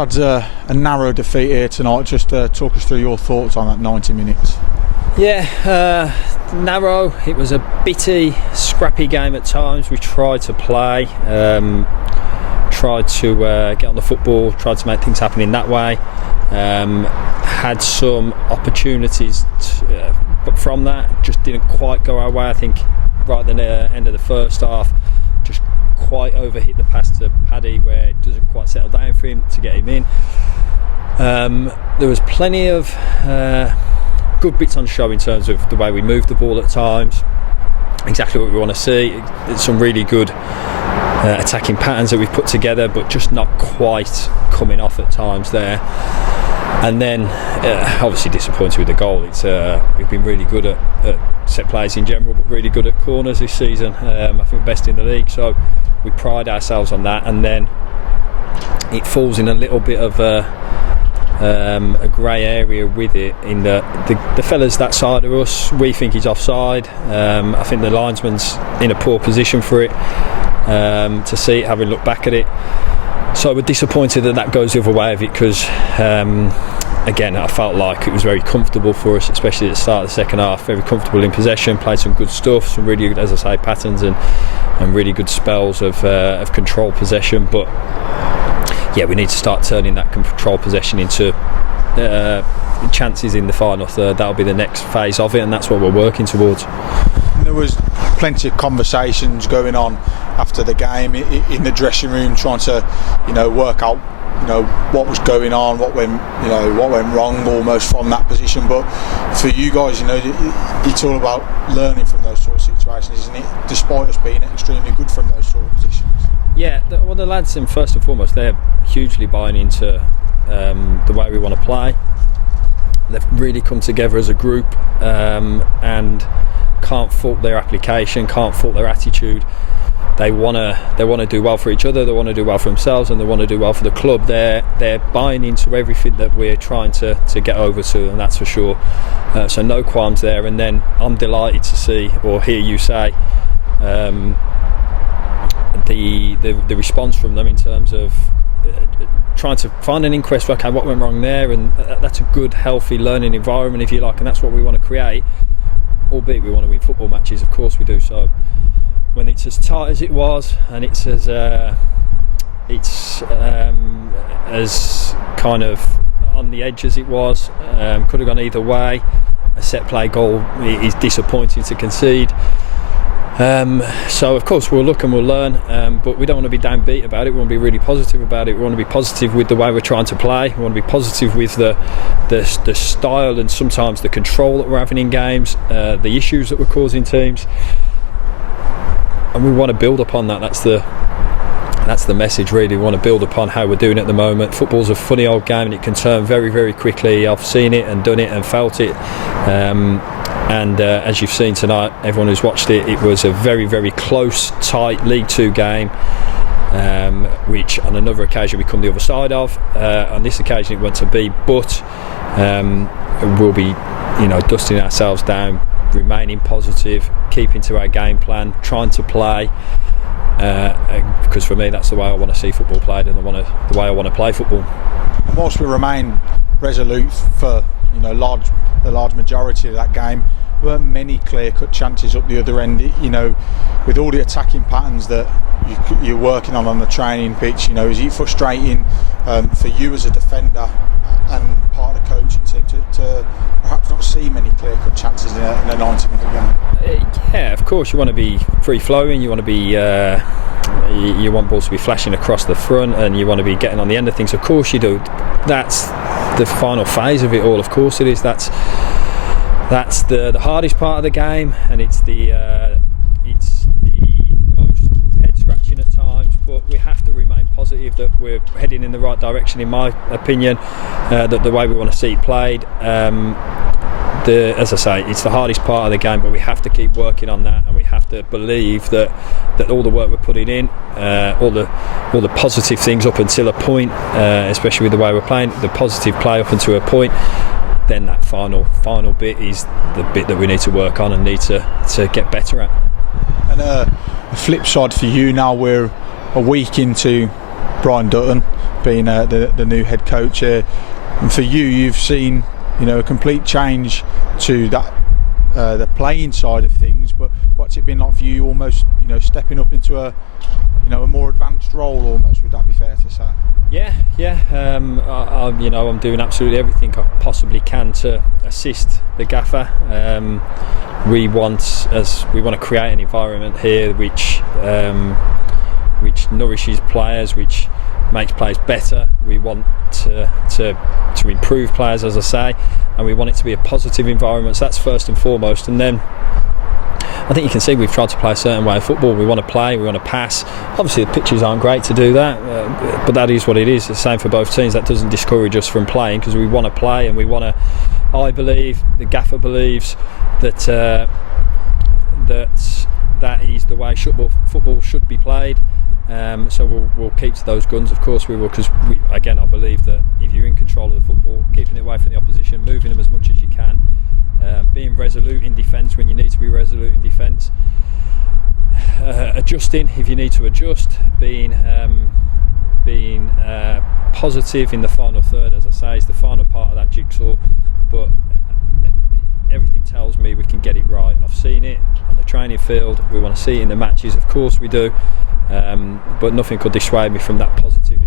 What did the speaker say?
had a narrow defeat here tonight. Just talk us through your thoughts on that 90 minutes. Yeah, narrow. It was a bitty, scrappy game at times. We tried to play, tried to get on the football, tried to make things happen in that way. Had some opportunities, but from that, just didn't quite go our way. I think right at the end of the first half, just quite overhit the pass to Paddy where it doesn't quite settle down for him to get him in. There was plenty of good bits on show in terms of the way we moved the ball at times, exactly what we want to see. It's some really good attacking patterns that we've put together, but just not quite coming off at times there. And then obviously disappointed with the goal. We've been really good at set plays in general, but really good at corners this season. I think best in the league, so we pride ourselves on that. And then it falls in a little bit of a grey area with it, in that the fellas that side of us, we think he's offside. I think the linesman's in a poor position for it, to see it, having looked back at it. So we're disappointed that goes the other way of it, because again, I felt like it was very comfortable for us, especially at the start of the second half. Very comfortable in possession, played some good stuff, some really good, as I say, patterns and really good spells of control possession. But yeah, we need to start turning that control possession into chances in the final third. That'll be the next phase of it, and that's what we're working towards. There was plenty of conversations going on after the game in the dressing room, trying to, work out, what was going on, what went wrong, almost from that position. But for you guys, it's all about learning from those sort of situations, isn't it? Despite us being extremely good from those sort of positions. Yeah, the lads, first and foremost, they're hugely buying into the way we want to play. They've really come together as a group, and can't fault their application, can't fault their attitude. They want to do well for each other, they want to do well for themselves, and they want to do well for the club. They're buying into everything that we're trying to get over to, and that's for sure. So no qualms there. And then I'm delighted to see or hear you say the response from them in terms of trying to find an inquest. Okay, what went wrong there? And that's a good, healthy learning environment, if you like, and that's what we want to create. Albeit we want to win football matches, of course we do. So when it's as tight as it was, and it's as kind of on the edge as it was, could have gone either way. A set play goal is disappointing to concede. So of course we'll look and we'll learn, but we don't want to be downbeat about it. We want to be really positive about it. We want to be positive with the way we're trying to play. We want to be positive with the style and sometimes the control that we're having in games, the issues that we're causing teams, and we want to build upon that. That's the message, really. We want to build upon how we're doing at the moment. Football's a funny old game, and it can turn very, very quickly. I've seen it and done it and felt it. And as you've seen tonight, everyone who's watched it, it was a very, very close, tight League Two game, which on another occasion we come the other side of. On this occasion it went to be, but we'll be, dusting ourselves down, remaining positive, keeping to our game plan, trying to play. Because for me, that's the way I want to see football played, and the way I want to play football. And whilst we remain resolute for the large majority of that game, there weren't many clear-cut chances up the other end. With all the attacking patterns that you're working on the training pitch, is it frustrating for you as a defender and part of the coaching team to perhaps not see many clear-cut chances in a 90-minute game? Yeah, of course you want to be free-flowing. You want to be you want balls to be flashing across the front, and you want to be getting on the end of things. Of course you do. That's the final phase of it all. Of course it is. That's the hardest part of the game, and it's the most head scratching at times. But we have to remain positive that we're heading in the right direction, in my opinion. That the way we want to see it played. As I say, it's the hardest part of the game, but we have to keep working on that, and we have to believe that all the work we're putting in, all the positive things up until a point, especially with the way we're playing, the positive play up until a point, then that final bit is the bit that we need to work on and need to get better at. And the flip side for you now, we're a week into Brian Dutton being the new head coach here. And for you, you've seen a complete change to that the playing side of things. But what's it been like for you, almost stepping up into a more advanced role almost? Would that be fair to say? Yeah. I'm doing absolutely everything I possibly can to assist the gaffer. We want to create an environment here which nourishes players, which makes players better. We want to improve players, as I say, and we want it to be a positive environment. So that's first and foremost. And then I think you can see we've tried to play a certain way of football. We want to play, we want to pass. Obviously the pitches aren't great to do that, but that is what it is. It's the same for both teams. That doesn't discourage us from playing, because we want to play, and we want to. I believe, the gaffer believes, that is the way football should be played. So we'll keep to those guns, of course we will, because I believe that if you're in control of the football, keeping it away from the opposition, moving them as much as you can, being resolute in defence when you need to be resolute in defence, adjusting if you need to adjust, being positive in the final third, as I say, is the final part of that jigsaw. But everything tells me we can get it right. I've seen it on the training field, we want to see it in the matches, of course we do. But nothing could dissuade me from that positive